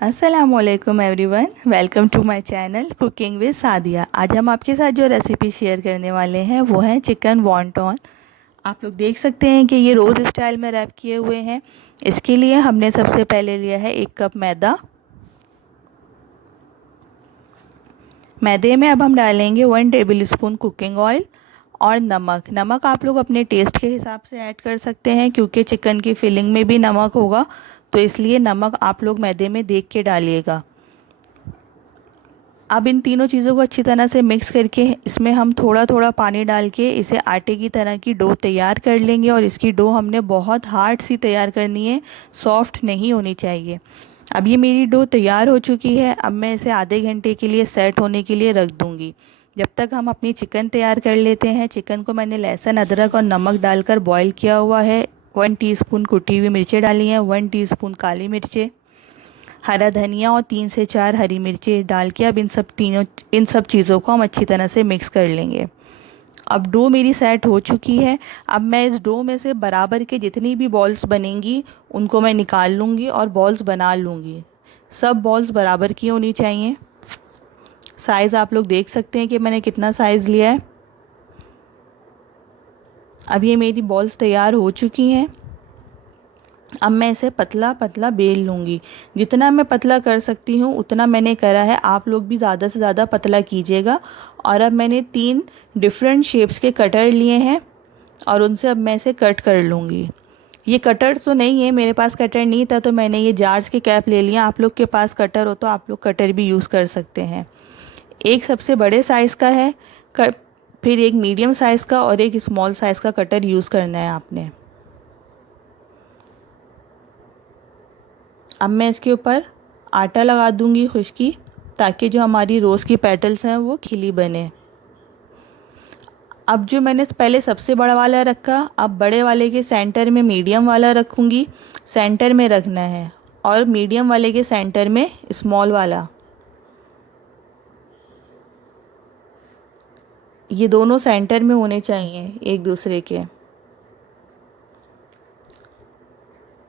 अस्सलामुअलैकुम everyone, welcome to my channel cooking with Sadia. आज हम आपके साथ जो रेसिपी शेयर करने वाले हैं वो है चिकन वॉन्टॉन। आप लोग देख सकते हैं कि ये रोज़ स्टाइल में रैप किए हुए हैं। इसके लिए हमने सबसे पहले लिया है 1 कप मैदा। मैदे में अब हम डालेंगे 1 टेबल स्पून कुकिंग ऑयल और नमक आप लोग अपने टेस्ट के हिसाब से ऐड कर सकते हैं, क्योंकि चिकन की फिलिंग में भी नमक होगा, तो इसलिए नमक आप लोग मैदे में देख के डालिएगा। अब इन तीनों चीज़ों को अच्छी तरह से मिक्स करके इसमें हम थोड़ा थोड़ा पानी डाल के इसे आटे की तरह की डो तैयार कर लेंगे। और इसकी डो हमने बहुत हार्ड सी तैयार करनी है, सॉफ्ट नहीं होनी चाहिए। अब ये मेरी डो तैयार हो चुकी है। अब मैं इसे आधे घंटे के लिए सेट होने के लिए रख दूँगी। जब तक हम अपनी चिकन तैयार कर लेते हैं। चिकन को मैंने लहसुन, अदरक और नमक डालकर बॉईल किया हुआ है। 1 टीस्पून कुटी हुई मिर्चें डाली हैं, 1 टीस्पून काली मिर्चें, हरा धनिया और 3 से 4 हरी मिर्ची डाल के अब इन सब चीज़ों को हम अच्छी तरह से मिक्स कर लेंगे। अब डो मेरी सेट हो चुकी है। अब मैं इस डो में से बराबर के जितनी भी बॉल्स बनेंगी उनको मैं निकाल लूँगी और बॉल्स बना लूँगी। सब बॉल्स बराबर की होनी चाहिए। साइज़ आप लोग देख सकते हैं कि मैंने कितना साइज़ लिया है। अब ये मेरी बॉल्स तैयार हो चुकी हैं। अब मैं इसे पतला पतला बेल लूँगी। जितना मैं पतला कर सकती हूँ उतना मैंने करा है, आप लोग भी ज़्यादा से ज़्यादा पतला कीजिएगा। और अब मैंने 3 डिफरेंट शेप्स के कटर लिए हैं और उनसे अब मैं इसे कट कर लूँगी। ये कटर तो नहीं है, मेरे पास कटर नहीं था तो मैंने ये जार्स के कैप ले लिया। आप लोग के पास कटर हो तो आप लोग कटर भी यूज़ कर सकते हैं। एक सबसे बड़े साइज़ का है, फिर एक मीडियम साइज़ का और एक स्मॉल साइज़ का कटर यूज़ करना है आपने। अब मैं इसके ऊपर आटा लगा दूंगी खुश्की, ताकि जो हमारी रोज़ की पेटल्स हैं वो खिली बने। अब जो मैंने पहले सबसे बड़ा वाला रखा, अब बड़े वाले के सेंटर में मीडियम वाला रखूँगी। सेंटर में रखना है और मीडियम वाले के सेंटर में स्मॉल वाला। ये दोनों सेंटर में होने चाहिए एक दूसरे के।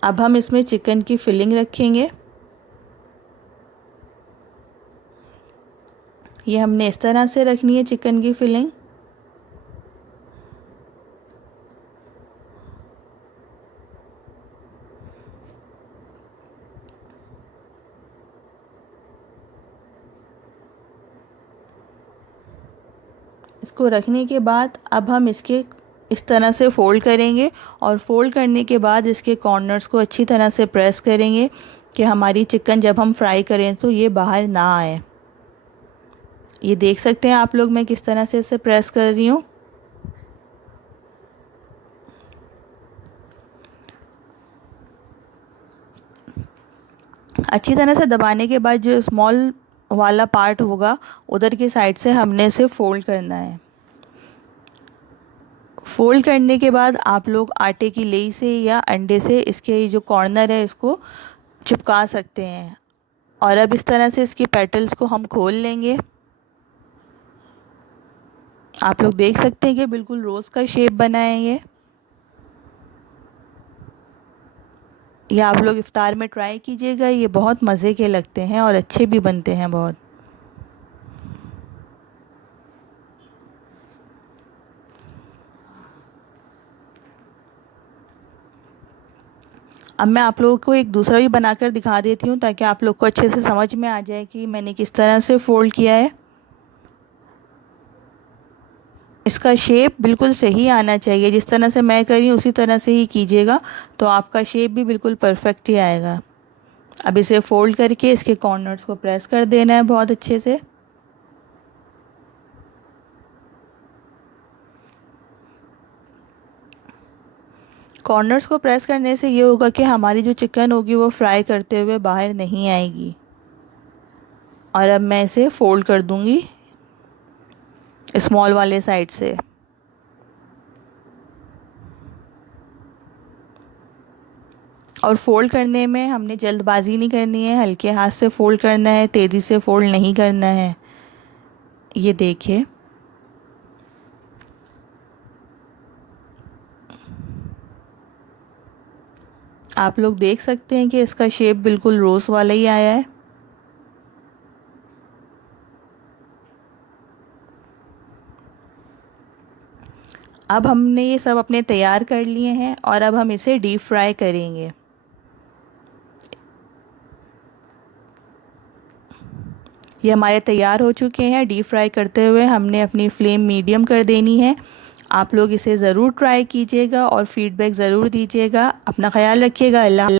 अब हम इसमें चिकन की फिलिंग रखेंगे। ये हमने इस तरह से रखनी है चिकन की फिलिंग। इसको रखने के बाद अब हम इसके इस तरह से फ़ोल्ड करेंगे और फ़ोल्ड करने के बाद इसके कॉर्नर्स को अच्छी तरह से प्रेस करेंगे कि हमारी चिकन जब हम फ्राई करें तो ये बाहर ना आए। ये देख सकते हैं आप लोग मैं किस तरह से इसे प्रेस कर रही हूँ। अच्छी तरह से दबाने के बाद जो स्मॉल वाला पार्ट होगा उधर की साइड से हमने इसे फ़ोल्ड करना है। फ़ोल्ड करने के बाद आप लोग आटे की लेई से या अंडे से इसके जो कॉर्नर है इसको चिपका सकते हैं। और अब इस तरह से इसकी पेटल्स को हम खोल लेंगे। आप लोग देख सकते हैं कि बिल्कुल रोज़ का शेप बना है ये आप लोग इफ्तार में ट्राई कीजिएगा। ये बहुत मज़े के लगते हैं और अच्छे भी बनते हैं बहुत। अब मैं आप लोगों को एक दूसरा भी बनाकर दिखा देती हूँ, ताकि आप लोग को अच्छे से समझ में आ जाए कि मैंने किस तरह से फ़ोल्ड किया है। इसका शेप बिल्कुल सही आना चाहिए, जिस तरह से मैं कर रही हूँ उसी तरह से ही कीजिएगा, तो आपका शेप भी बिल्कुल परफेक्ट ही आएगा। अब इसे फ़ोल्ड करके इसके कॉर्नर्स को प्रेस कर देना है बहुत अच्छे से। कॉर्नर्स को प्रेस करने से ये होगा कि हमारी जो चिकन होगी वो फ्राई करते हुए बाहर नहीं आएगी। और अब मैं इसे फ़ोल्ड कर दूंगी स्मॉल वाले साइड से। और फ़ोल्ड करने में हमने जल्दबाजी नहीं करनी है, हल्के हाथ से फ़ोल्ड करना है, तेज़ी से फ़ोल्ड नहीं करना है। ये देखिए, आप लोग देख सकते हैं कि इसका शेप बिल्कुल रोज़ वाला ही आया है। अब हमने ये सब अपने तैयार कर लिए हैं और अब हम इसे डीप फ्राई करेंगे। ये हमारे तैयार हो चुके हैं। डीप फ्राई करते हुए हमने अपनी फ्लेम मीडियम कर देनी है। आप लोग इसे ज़रूर ट्राई कीजिएगा और फीडबैक ज़रूर दीजिएगा। अपना ख्याल रखिएगा। अल्लाह।